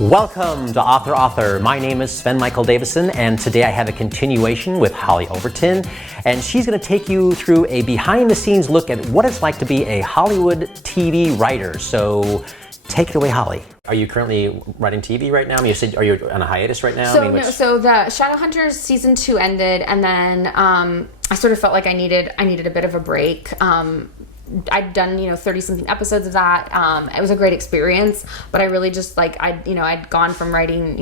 Welcome to Author. My name is Sven Davison, and today I have a continuation with Hollie Overton, and she's going to take you through a behind-the-scenes look at what it's like to be a Hollywood TV writer. So take it away, Hollie. Are you currently writing TV right now? I mean, you said, are you on a hiatus right now? So the Shadowhunters season 2 ended, and then I sort of felt like I needed a bit of a break. I'd done 30-something episodes of that. It was a great experience, but I really just I'd gone from writing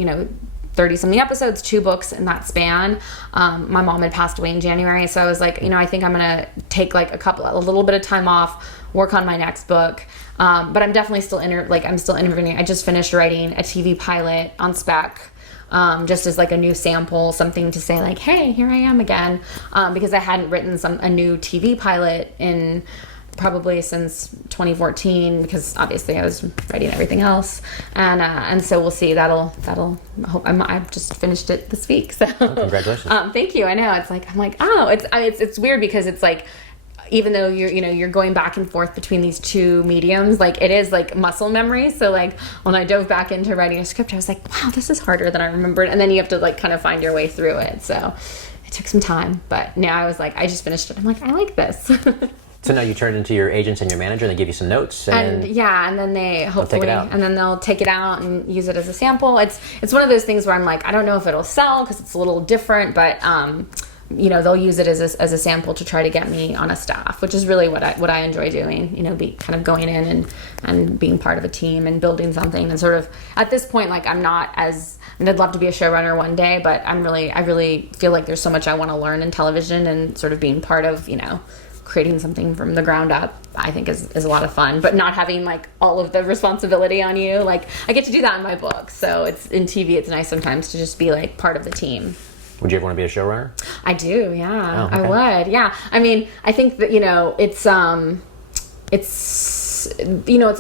30-something episodes, 2 books in that span. My mom had passed away in January, so I was like, I think I'm gonna take a little bit of time off, work on my next book. But I'm definitely still I'm still interviewing. I just finished writing a TV pilot on spec. Just as a new sample, something to say hey, here I am again, because I hadn't written a new TV pilot in probably since 2014, because obviously I was writing everything else, and so we'll see. I've just finished it this week. So congratulations. Thank you. I know it's weird because it's even though you're going back and forth between these two mediums, it is muscle memory. So when I dove back into writing a script, I was like, wow, this is harder than I remembered. And then you have to kind of find your way through it. So it took some time, but now I was I just finished it. I'm I like this. So now you turn into your agents and your manager, and they give you some notes, and then they hopefully they'll take it out and use it as a sample. It's one of those things where I'm I don't know if it'll sell because it's a little different, but they'll use it as a sample to try to get me on a staff, which is really what I enjoy doing. Be kind of going in and being part of a team and building something. And sort of at this point, I'm not as, I'd love to be a showrunner one day, but I really feel like there's so much I want to learn in television, and sort of being part of creating something from the ground up, I think is a lot of fun, but not having all of the responsibility on you. I get to do that in my book. So it's in TV, it's nice sometimes to just be part of the team. Would you ever want to be a showrunner? I do, yeah. Oh, okay. I would, yeah. I mean, I think that, it's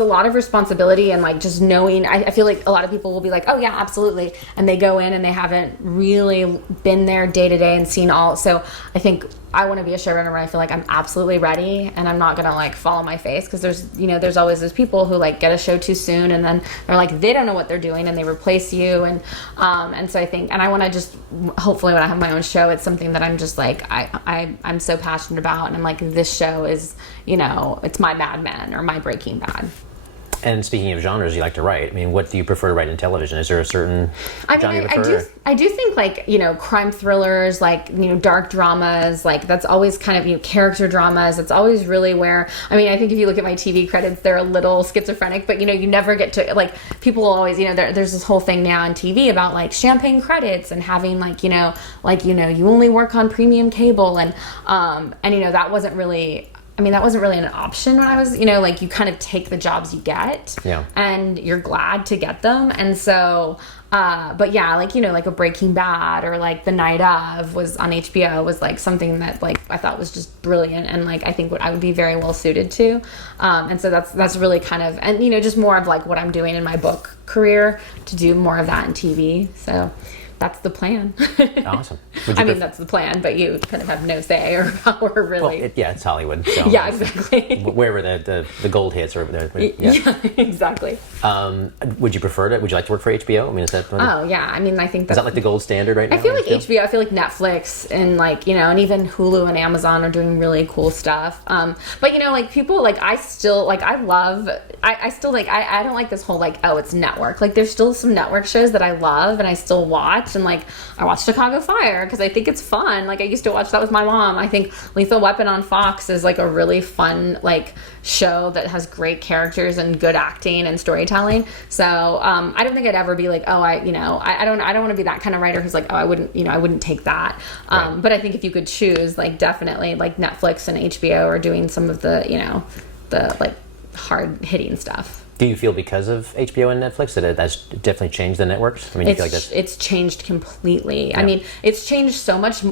a lot of responsibility, and just knowing, I feel like a lot of people will be oh yeah, absolutely. And they go in and they haven't really been there day to day and seen all. So I think I want to be a showrunner when I feel I'm absolutely ready, and I'm not going to fall on my face, because there's always those people who get a show too soon, and then they're they don't know what they're doing, and they replace you. And so I think, and I want to just, hopefully when I have my own show, it's something that I'm just I'm so passionate about, and I'm this show is, it's my Mad Men or my Breaking Bad. And speaking of genres you like to write, I mean, what do you prefer to write in television? Is there a certain genre you prefer? I do think crime thrillers, dark dramas, that's always kind of, character dramas. It's always really where, I think if you look at my TV credits, they're a little schizophrenic, but you never get to, people always, there's this whole thing now on TV about champagne credits and having you only work on premium cable, and that wasn't really, that wasn't really an option when I was, you kind of take the jobs you get, yeah, and you're glad to get them. And so, but yeah, a Breaking Bad or The Night Of was on HBO was something that I thought was just brilliant, and I think what I would be very well suited to. And so that's really kind of, and just more of what I'm doing in my book career, to do more of that in TV. So that's the plan. Awesome. That's the plan, but you kind of have no say or power, really. Well, it's Hollywood. So yeah, exactly. Wherever the gold hits, or yeah, exactly. Would you like to work for HBO? Is that? Oh yeah, I think is that the gold standard right now? I feel HBO. I feel Netflix and and even Hulu and Amazon are doing really cool stuff. But people I still I don't like this whole oh, it's network. There's still some network shows that I love and I still watch. And I watched Chicago Fire because I think it's fun. I used to watch that with my mom. I think Lethal Weapon on Fox is a really fun show that has great characters and good acting and storytelling. So I don't think I'd ever be I don't want to be that kind of writer who's I wouldn't take that. Right. But I think if you could choose, definitely Netflix and HBO are doing some of the the hard hitting stuff. Do you feel because of HBO and Netflix that that's definitely changed the networks? You feel it's changed completely. Yeah. It's changed so much.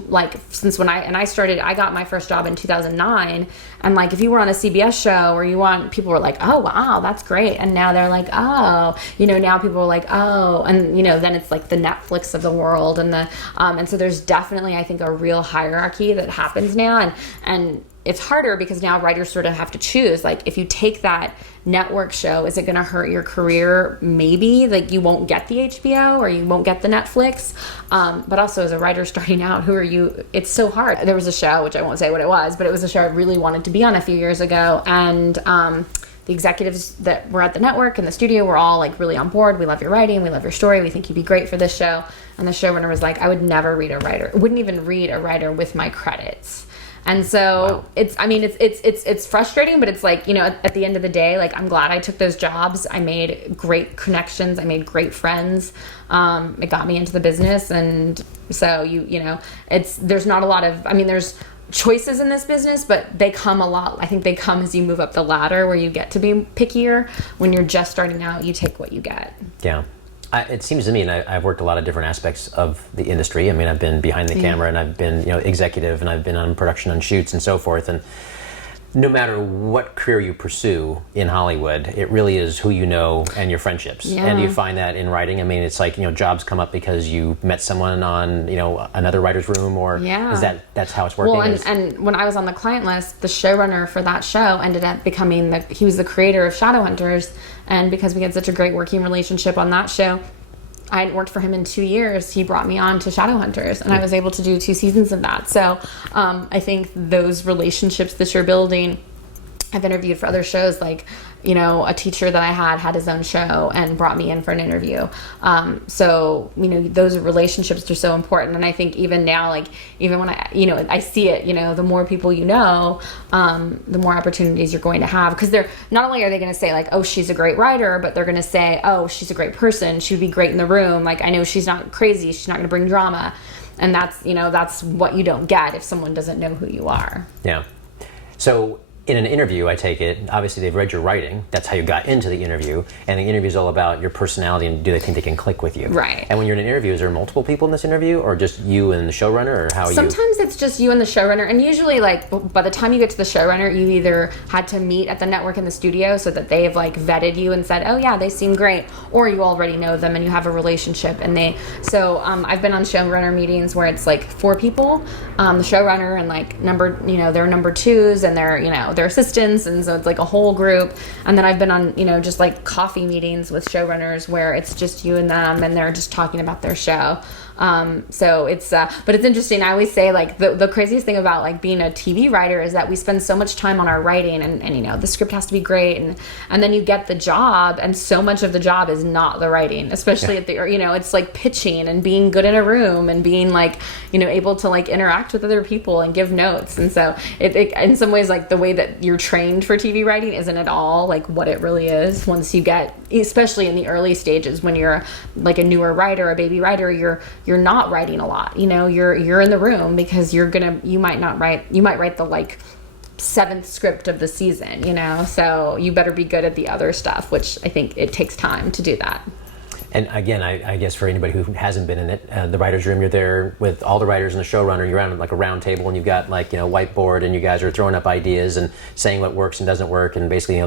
Since when I got my first job in 2009, and if you were on a CBS show or people were oh wow, that's great, and now they're oh, now people are oh, and then it's the Netflix of the world, and and so there's definitely, I think, a real hierarchy that happens now, and it's harder because now writers sort of have to choose. Like, if you take that network show, is it going to hurt your career? Maybe. Like, you won't get the HBO or you won't get the Netflix. But also, as a writer starting out, who are you? It's so hard. There was a show, which I won't say what it was, but it was a show I really wanted to be on a few years ago. And the executives that were at the network and the studio were all like really on board. We love your writing. We love your story. We think you'd be great for this show. And the showrunner was like, I would never read a writer. Wouldn't even read a writer with my credits. And so it's frustrating, but it's like, you know, at the end of the day, like, I'm glad I took those jobs. I made great connections. I made great friends. It got me into the business. And so there's not a lot of, there's choices in this business, but they come a lot. I think they come as you move up the ladder, where you get to be pickier. When you're just starting out, you take what you get. Yeah. It seems to me, and I've worked a lot of different aspects of the industry. I've been behind the camera, and I've been, executive, and I've been on production on shoots and so forth. And no matter what career you pursue in Hollywood, it really is who you know and your friendships. Yeah. And you find that in writing. It's like, jobs come up because you met someone on, another writer's room, or is that's how it's working? Well, and when I was on the client list, the showrunner for that show ended up becoming he was the creator of Shadowhunters. And because we had such a great working relationship on that show, I hadn't worked for him in 2 years. He brought me on to Shadowhunters, and I was able to do 2 seasons of that. So I think those relationships that you're building, I've interviewed for other shows, like, a teacher that I had his own show and brought me in for an interview. So, those relationships are so important. And I think even now, like, even when I see it, the more people the more opportunities you're going to have. Because they're, not only are they going to say, like, oh, she's a great writer, but they're going to say, oh, she's a great person. She would be great in the room. Like, I know she's not crazy. She's not going to bring drama. And that's what you don't get if someone doesn't know who you are. Yeah. So, in an interview, I take it, obviously they've read your writing. That's how you got into the interview. And the interview is all about your personality and do they think they can click with you. Right. And when you're in an interview, is there multiple people in this interview, or just you and the showrunner, or how Sometimes it's just you and the showrunner. And usually, like, by the time you get to the showrunner, you either had to meet at the network in the studio so that they've, like, vetted you and said, oh, yeah, they seem great. Or you already know them and you have a relationship. And I've been on showrunner meetings where it's, like, 4 people, the showrunner and, like, their number 2s and their assistants, and so it's like a whole group. And then I've been on just like coffee meetings with showrunners where it's just you and them, and they're just talking about their show. So it's but it's interesting. I always say, like, the craziest thing about, like, being a TV writer is that we spend so much time on our writing, and the script has to be great, and then you get the job, and so much of the job is not the writing, especially at the it's like pitching and being good in a room and being, like, able to, like, interact with other people and give notes. And so it in some ways, like, the way that you're trained for TV writing isn't at all like what it really is. Once you get, especially in the early stages, when you're like a newer writer, a baby writer, you're not writing a lot. You're in the room because you might write the, like, 7th script of the season, so you better be good at the other stuff, which I think it takes time to do that. And again, I guess for anybody who hasn't been in it, the writer's room, you're there with all the writers and the showrunner, you're around like a round table, and you've got, like, whiteboard, and you guys are throwing up ideas and saying what works and doesn't work, and basically,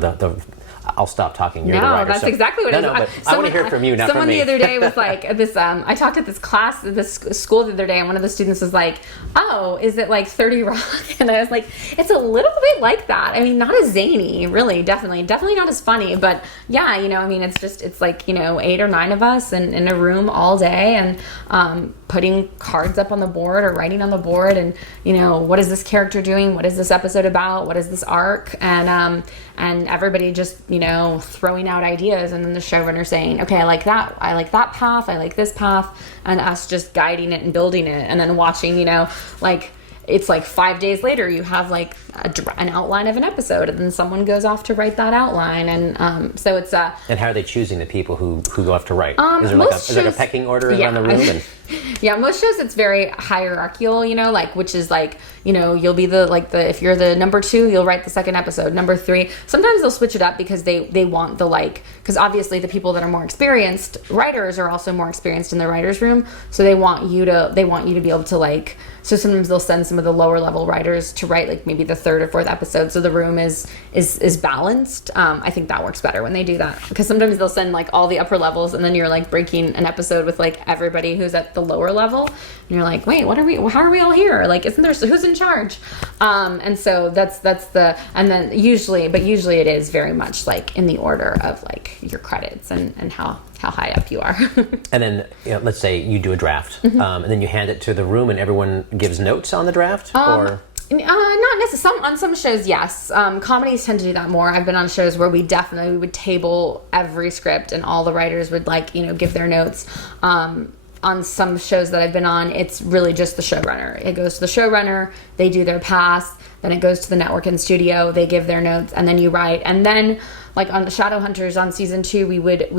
I'll stop talking. You're the writer. That's exactly what it is. But I want to hear from you, not from me. Someone the other day was like, this. I talked at this school the other day, and one of the students was like, "Oh, is it like 30 Rock?" And I was like, "It's a little bit like that. Not as zany, really. Definitely not as funny, but yeah, it's like 8 or 9 of us and in a room all day, and putting cards up on the board or writing on the board, and what is this character doing? What is this episode about? What is this arc? And everybody just throwing out ideas, and then the showrunner saying, okay, I like that path, I like this path, and us just guiding it and building it, and then watching, like, it's like 5 days later you have like an outline of an episode, and then someone goes off to write that outline, and so it's And how are they choosing the people who go off to write? Is there like a pecking order around the room? Yeah, most shows it's very hierarchical, which is like, you'll be if you're the number 2, you'll write the second episode. Number 3, sometimes they'll switch it up because they want because obviously the people that are more experienced writers are also more experienced in the writer's room, so they want you to be able to, like, so sometimes they'll send some of the lower level writers to write like maybe the third or fourth episode, so the room is balanced. I think that works better when they do that, because sometimes they'll send like all the upper levels, and then you're like breaking an episode with like everybody who's at the lower level, and you're like, wait, how are we all here? Like, isn't there, who's in charge? And so that's and then usually it is very much like in the order of like your credits and how high up you are. And then, let's say you do a draft, and then you hand it to the room, and everyone gives notes on the draft, or not necessarily. On some shows, yes. Comedies tend to do that more. I've been on shows where we would table every script, and all the writers would give their notes. On some shows that I've been on, it's really just the showrunner. It goes to the showrunner, they do their pass, then it goes to the network and studio, they give their notes, and then you write. And then, like on the Shadowhunters on season 2, we would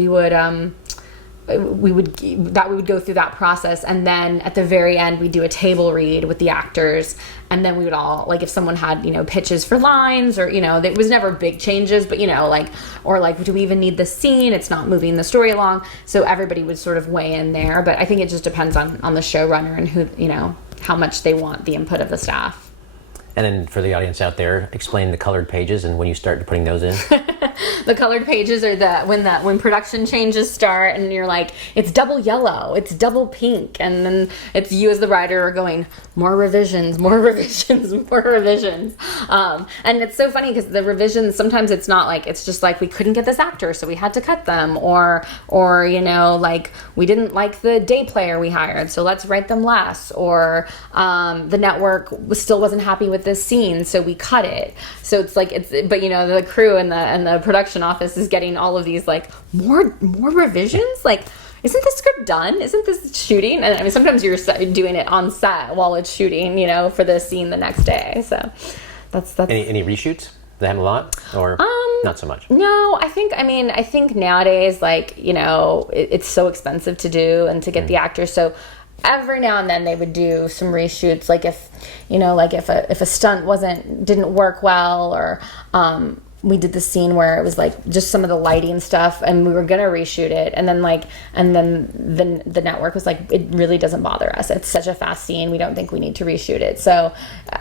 go through that process, and then at the very end we do a table read with the actors, and then we would all, like, if someone had pitches for lines, or it was never big changes, but do we even need this scene, it's not moving the story along, so everybody would sort of weigh in there. But I think it just depends on the showrunner and who, how much they want the input of the staff. And then for the audience out there, explain the colored pages and when you start putting those in. The colored pages are when production changes start, and you're like, it's double yellow, it's double pink, and then it's you as the writer are going, more revisions, more revisions, more revisions. And it's so funny because the revisions, sometimes it's not like, it's just like, we couldn't get this actor, so we had to cut them, or like, we didn't like the day player we hired, so let's write them less, or the network still wasn't happy with this scene, so we cut it. So it's like, but the crew and the production office is getting all of these like more revisions, like, isn't this script done? Isn't this shooting? And I mean, sometimes you're doing it on set while it's shooting, for the scene the next day. So that's any reshoots? They have a lot, or not so much? No, I think nowadays, like, it's so expensive to do and to get the actors. So every now and then they would do some reshoots, like if a stunt didn't work well, or we did the scene where it was like just some of the lighting stuff, and we were gonna reshoot it, and then the network was like, it really doesn't bother us, it's such a fast scene, we don't think we need to reshoot it. So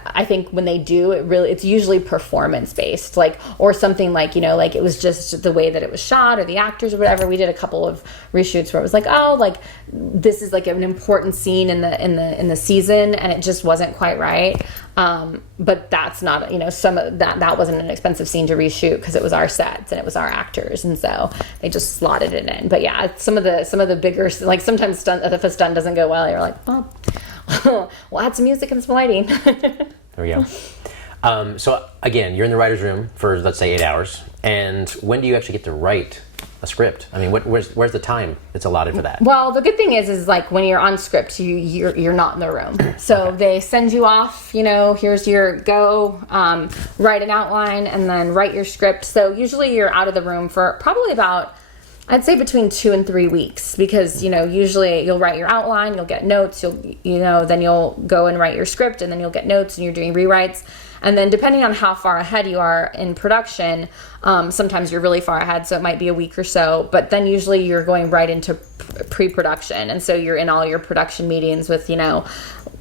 I think when they do, it's usually performance based, like, or something like, like it was just the way that it was shot, or the actors or whatever. We did a couple of reshoots where it was like, oh, like, this is like an important scene in the season, and it just wasn't quite right. But that's not, some of that wasn't an expensive scene to reshoot because it was our sets and it was our actors, and so they just slotted it in. But yeah, some of the bigger, like, sometimes if a stunt doesn't go well, you're like, well, we'll add some music and some lighting. There we go. So again, you're in the writer's room for, let's say, 8 hours, and when do you actually get to write a script? I mean, where's the time that's allotted for that? Well, the good thing is like, when you're on script, you're not in the room. So okay. They send you off, here's your go, write an outline, and then write your script. So usually you're out of the room for probably about, I'd say, between 2 and 3 weeks, because usually you'll write your outline, you'll get notes, then you'll go and write your script, and then you'll get notes, and you're doing rewrites. And then depending on how far ahead you are in production, sometimes you're really far ahead, so it might be a week or so, but then usually you're going right into pre-production, and so you're in all your production meetings with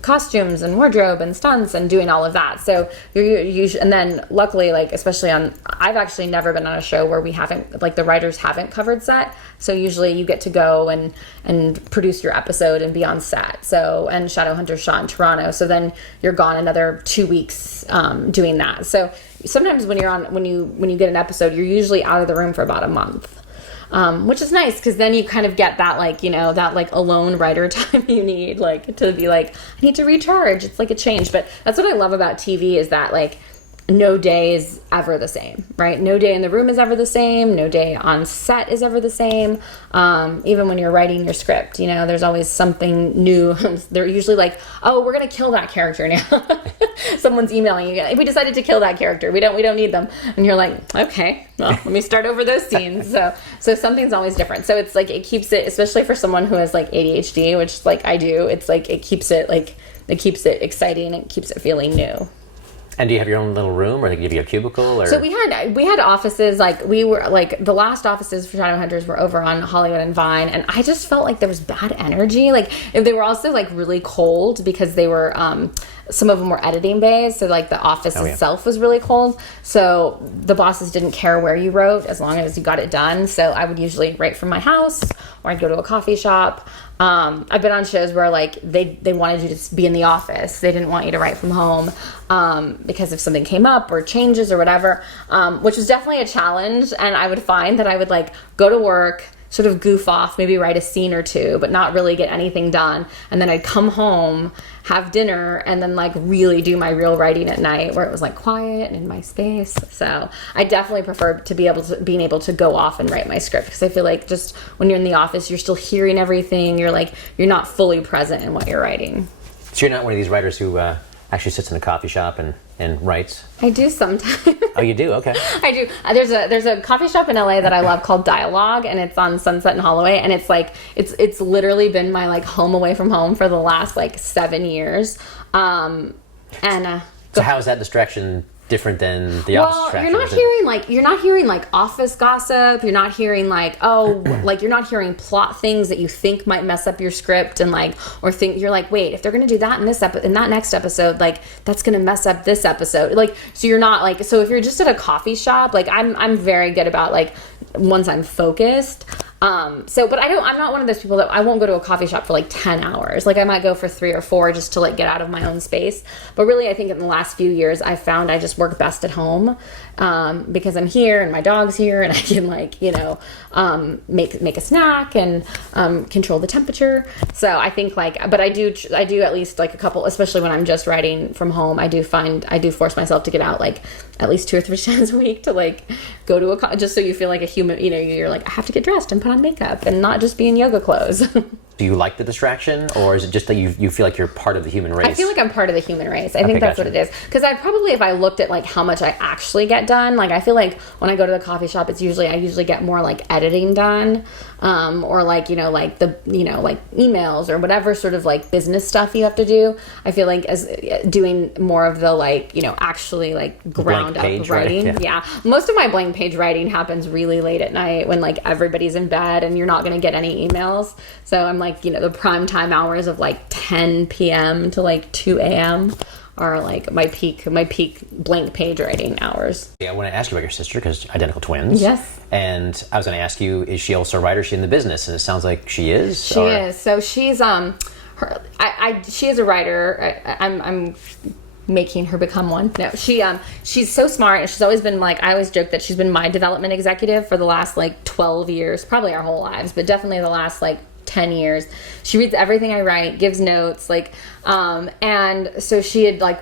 costumes and wardrobe and stunts and doing all of that. So you're usually, and then luckily, like, especially I've actually never been on a show where we haven't, like, the writers haven't covered set. So usually you get to go and produce your episode and be on set. So, and Shadowhunters shot in Toronto, so then you're gone another 2 weeks doing that. So sometimes when you get an episode, you're usually out of the room for about a month. Which is nice, because then you kind of get that, like, that, like, alone writer time you need, like, to be like, I need to recharge. It's like a change. But that's what I love about TV, is that, like, no day is ever the same, right? No day in the room is ever the same. No day on set is ever the same. Even when you're writing your script, there's always something new. They're usually like, oh, we're going to kill that character now. Someone's emailing you, we decided to kill that character. We don't need them. And you're like, okay, well, let me start over those scenes. So something's always different. So it's like, it keeps it, especially for someone who has, like, ADHD, which, like, I do, it's like, it keeps it exciting. It keeps it feeling new. And do you have your own little room, or they give you a cubicle? Or? So we had offices, like, we were, like, the last offices for Shadowhunters were over on Hollywood and Vine, and I just felt like there was bad energy. Like, if they were also, like, really cold, because they were some of them were editing bays, so like the office itself was really cold. So the bosses didn't care where you wrote as long as you got it done. So I would usually write from my house, or I'd go to a coffee shop. I've been on shows where like they wanted you to be in the office. They didn't want you to write from home because if something came up or changes or whatever, which was definitely a challenge. And I would find that I would like go to work, sort of goof off, maybe write a scene or two, but not really get anything done. And then I'd come home, have dinner, and then like really do my real writing at night where it was like quiet and in my space. So I definitely prefer to being able to go off and write my script, because I feel like just when you're in the office, you're still hearing everything. You're not fully present in what you're writing. So you're not one of these writers who actually sits in a coffee shop and writes? I do sometimes. Oh, you do? Okay. I do. There's a coffee shop in LA that I love called Dialogue, and it's on Sunset and Holloway, and it's like it's literally been my like home away from home for the last like 7 years. So how is that distraction different than the office distraction? You're not hearing like office gossip. You're not hearing like you're not hearing plot things that you think might mess up your script, and like or think you're like, wait, if they're gonna do that in that next episode, like that's gonna mess up this episode. Like, so you're not like, so if you're just at a coffee shop, like I'm very good about like once I'm focused. But I'm not one of those people that I won't go to a coffee shop for like 10 hours. Like I might go for 3 or 4 just to like get out of my own space. But really, I think in the last few years, I found I just work best at home, because I'm here and my dog's here and I can like, make a snack and, control the temperature. So I think but I do at least like a couple, especially when I'm just writing from home, I do force myself to get out like at least 2 or 3 times a week to like go to just so you feel like a human, you're like, I have to get dressed and put on makeup and not just be in yoga clothes. Do you like the distraction, or is it just that you feel like you're part of the human race? I feel like I'm part of the human race. I think that's what it is. Because if I looked at like how much I actually get done, like I feel like when I go to the coffee shop, I usually get more like editing done, or like like emails or whatever sort of like business stuff you have to do. I feel like as doing more of the like actually like ground up writing. Yeah, most of my blank page writing happens really late at night when like everybody's in bed and you're not going to get any emails. So I'm like, the prime time hours of like 10 p.m. to like 2 a.m. are like my peak blank page writing hours. Yeah, I want to ask you about your sister, because identical twins. Yes. And I was going to ask you, is she also a writer? Is she in the business? And it sounds like she is. She is. So she's she is a writer. I'm making her become one. No, she's so smart, and she's always been like, I always joke that she's been my development executive for the last like 12 years, probably our whole lives, but definitely the last like 10 years. She reads everything I write, gives notes, like, and so she had like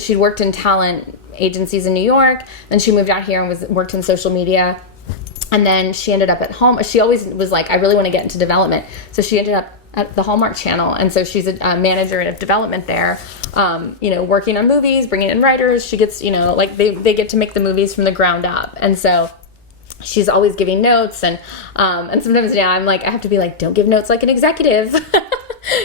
she'd worked in talent agencies in New York, then she moved out here and worked in social media, and then she ended up at home. She always was like, I really want to get into development, so she ended up at the Hallmark Channel, and so she's a manager of development there, working on movies, bringing in writers. She gets, like they get to make the movies from the ground up, and so she's always giving notes, and sometimes now I'm like, I have to be like, don't give notes like an executive.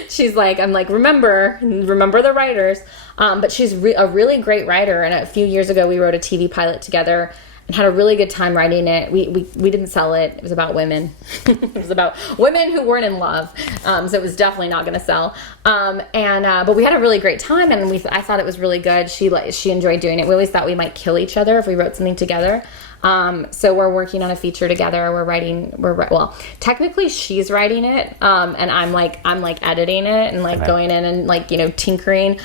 She's like, I'm like, remember the writers, but she's a really great writer, and a few years ago we wrote a TV pilot together and had a really good time writing it. We didn't sell it. It was about women. It was about women who weren't in love. So it was definitely not going to sell. But we had a really great time, and I thought it was really good. She enjoyed doing it. We always thought we might kill each other if we wrote something together. So we're working on a feature together. Technically she's writing it, and I'm like editing it and like going in and like, tinkering.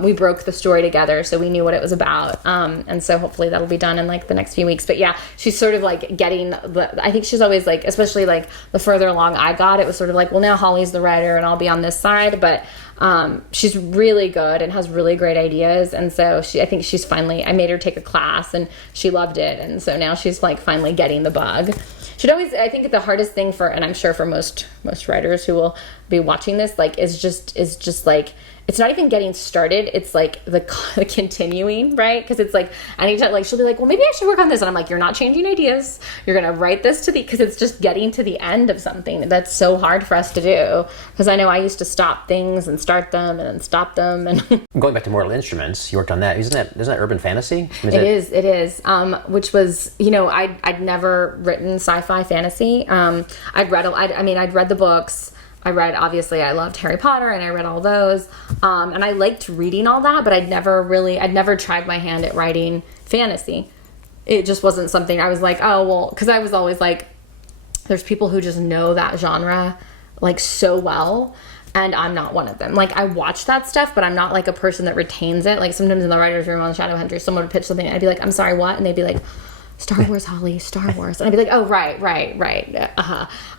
We broke the story together, so we knew what it was about. And so hopefully that'll be done in like the next few weeks. But yeah, she's sort of like getting I think she's always like, especially like the further along I got, it was sort of like, well, now Hollie's the writer and I'll be on this side. But she's really good and has really great ideas, and so I think she's finally, I made her take a class and she loved it, and so now she's like finally getting the bug. She'd always, I think the hardest thing and I'm sure for most writers who will be watching this, like is just like, it's not even getting started, it's like the continuing, right? Because it's like anytime, like she'll be like, well, maybe I should work on this, and I'm like, you're not changing ideas, you're gonna write this because it's just getting to the end of something that's so hard for us to do. Because I know I used to stop things and start them and then stop them. And going back to Mortal Instruments, you worked on that. Isn't that urban fantasy? It is. Which was, I'd never written sci-fi fantasy. I'd read the books. obviously I loved Harry Potter and I read all those. And I liked reading all that, but I'd never tried my hand at writing fantasy. It just wasn't something I was like, oh, well, because I was always like, there's people who just know that genre like so well, and I'm not one of them. Like, I watch that stuff, but I'm not like a person that retains it. Like, sometimes in the writer's room on Shadowhunters, someone would pitch something and I'd be like, I'm sorry, what? And they'd be like, Star Wars, Holly, Star Wars. And I'd be like, oh, right.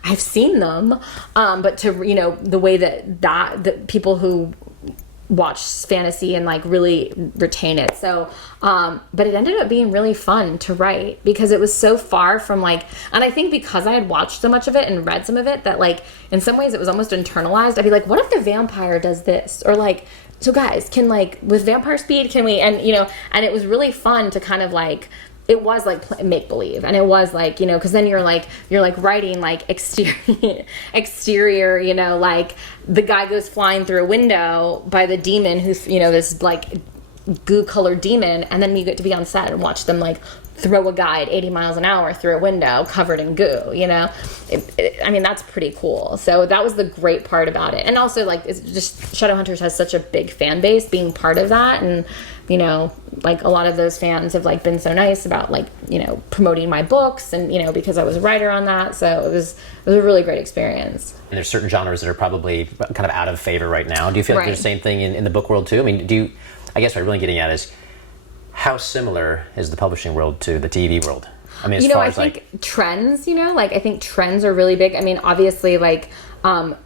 I've seen them. But to, the way that people who watch fantasy and like really retain it. So, but it ended up being really fun to write because it was so far from like, and I think because I had watched so much of it and read some of it that like, in some ways it was almost internalized. I'd be like, what if the vampire does this? Or like, so guys, can like, with vampire speed, can we, and and it was really fun to kind of like, it was like make believe, and it was like, because then you're like writing like exterior, like the guy goes flying through a window by the demon who's this like goo colored demon, and then you get to be on set and watch them like throw a guy at 80 miles an hour through a window covered in goo. I mean, that's pretty cool. So that was the great part about it, and also like it's just Shadowhunters has such a big fan base, being part of that, and like a lot of those fans have like been so nice about like promoting my books, and because I was a writer on that, so it was a really great experience. And there's certain genres that are probably kind of out of favor right now. Do you feel like there's the same thing in the book world too? I mean, I guess what I'm really getting at is how similar is the publishing world to the TV world? I mean, as far as I think trends, I think trends are really big. I mean, obviously, like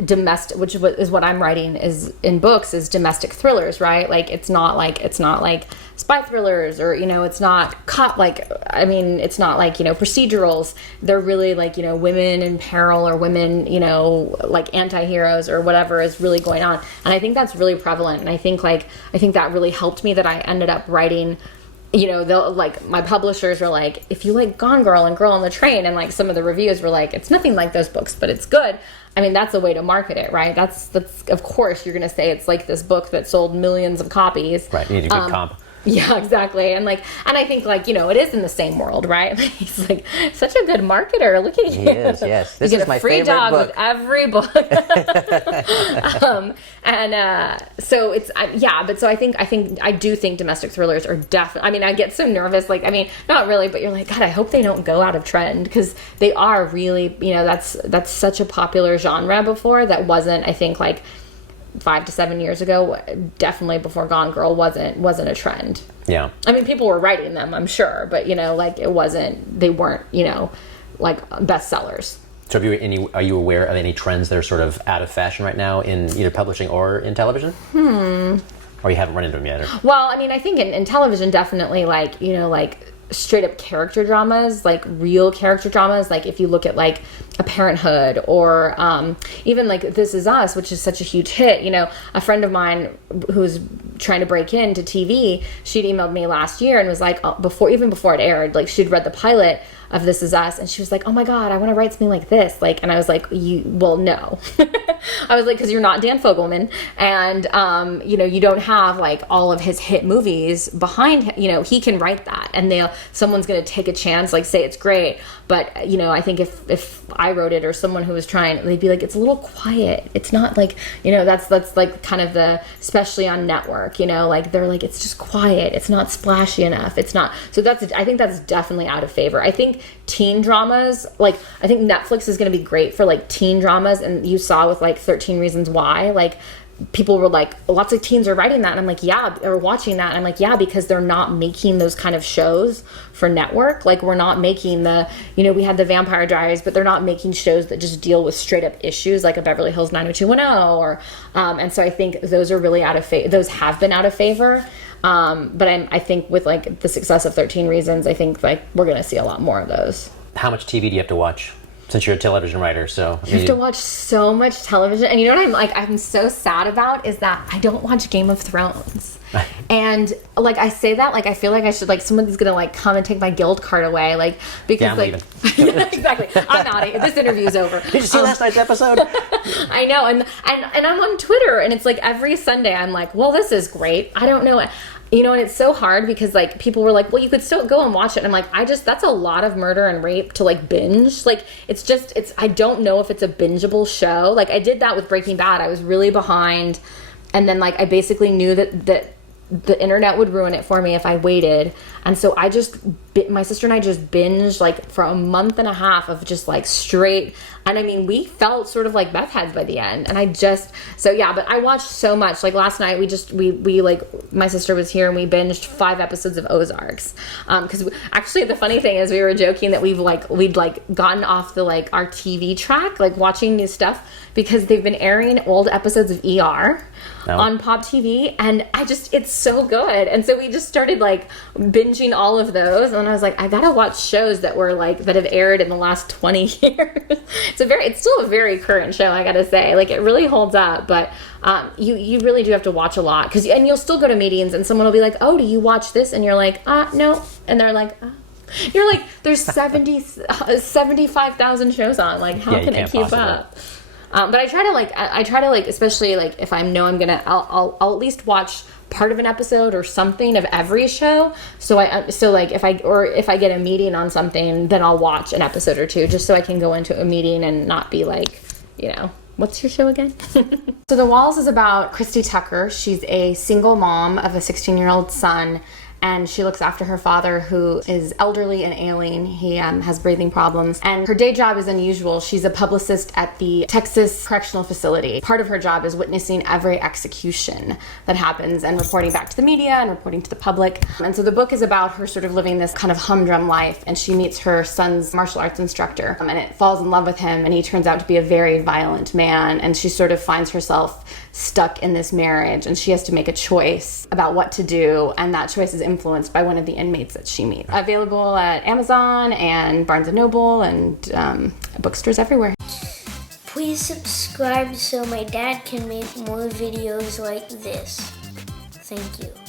domestic, which is what I'm writing is in books, is domestic thrillers, right? Like it's not like spy thrillers, or it's not cop, like, I mean, it's not like procedurals. They're really like women in peril, or women like anti-heroes, or whatever is really going on. And I think that's really prevalent, and I think that really helped me, that I ended up writing. They'll like, my publishers were like, if you like Gone Girl and Girl on the Train, and like some of the reviews were like, it's nothing like those books, but it's good. I mean, that's a way to market it, right? That's of course you're going to say it's like this book that sold millions of copies. Right, you need a good comp. Yeah, exactly. And it is in the same world, right? Like, he's like such a good marketer. Look at you. He is, yes. This is my favorite book. You get a free dog with every book. So it's, but so I do think domestic thrillers are definitely, I mean, I get so nervous, like, I mean, not really, but you're like, God, I hope they don't go out of trend, because they are really, that's such a popular genre before that wasn't, I think, like, 5 to 7 years ago, definitely before Gone Girl wasn't a trend. Yeah. I mean, people were writing them, I'm sure, but like they weren't, like bestsellers. So are you aware of any trends that are sort of out of fashion right now in either publishing or in television? Or you haven't run into them yet? Or? Well, I mean, I think in television, definitely, like, like straight up character dramas, like real character dramas, like if you look at like a Parenthood, or even like This Is Us, which is such a huge hit. A friend of mine who's trying to break into TV, she'd emailed me last year and was like, before it aired, like she'd read the pilot of This Is Us, and she was like, oh my God, I want to write something like this. Like, and I was like, no. I was like, because you're not Dan Fogelman, and you don't have like all of his hit movies behind him. He can write that, and someone's going to take a chance, like say it's great, but I think if I wrote it, or someone who was trying, they'd be like, it's a little quiet. It's not like, that's like kind of especially on network, like they're like, it's just quiet. It's not splashy enough. It's not. So I think that's definitely out of favor. I think teen dramas, like, I think Netflix is going to be great for like teen dramas, and you saw with like 13 Reasons Why, like people were like, lots of teens are writing that, and I'm like, yeah, or watching that, and I'm like, yeah, because they're not making those kind of shows for network. Like, we're not making we had the Vampire Diaries, but they're not making shows that just deal with straight up issues like a Beverly Hills 90210, or and so I think those are really those have been out of favor. But I think with like the success of 13 Reasons, I think like we're going to see a lot more of those. How much TV do you have to watch? Since you're a television writer, so you have to watch so much television. And you know what I'm so sad about is that I don't watch Game of Thrones. And like, I say that, like, I feel like I should, like, someone's gonna like come and take my guild card away, like, because yeah, yeah, exactly, I'm out. This interview's over. Did you see last night's episode? I know, and I'm on Twitter, and it's like every Sunday I'm like, well, this is great. I don't know. You know, and it's so hard because like people were like, well, you could still go and watch it. And I'm like, that's a lot of murder and rape to like binge. Like I don't know if it's a bingeable show. Like I did that with Breaking Bad. I was really behind. And then like I basically knew that the internet would ruin it for me if I waited. And so my sister and I just binged like for a month and a half of just like straight. And I mean, we felt sort of like meth heads by the end. And but I watched so much. Like last night we like, my sister was here and we binged 5 episodes of Ozarks. Cause actually the funny thing is we were joking that we'd gotten off the like our TV track, like watching new stuff because they've been airing old episodes of ER on Pop TV. And it's so good. And so we just started like binging all of those. And I was like, I gotta watch shows that were like, that have aired in the last 20 years. It's still a very current show, I gotta say. Like, it really holds up, but you really do have to watch a lot. And you'll still go to meetings and someone will be like, oh, do you watch this? And you're like, no. And they're like, you're like, there's 75,000 shows on. Like, how can I keep up? But I try to like, especially like if I'll at least watch part of an episode or something of every show. So if I get a meeting on something, then I'll watch an episode or two just so I can go into a meeting and not be like, what's your show again? So The Walls is about Christy Tucker. She's a single mom of a 16-year-old son. And she looks after her father, who is elderly and ailing. He has breathing problems. And her day job is unusual. She's a publicist at the Texas Correctional Facility. Part of her job is witnessing every execution that happens and reporting back to the media and reporting to the public. And so the book is about her sort of living this kind of humdrum life. And she meets her son's martial arts instructor. And it falls in love with him. And he turns out to be a very violent man. And she sort of finds herself stuck in this marriage. And she has to make a choice about what to do. And that choice is influenced by one of the inmates that she meets. Available at Amazon and Barnes & Noble and bookstores everywhere. Please subscribe so my dad can make more videos like this. Thank you.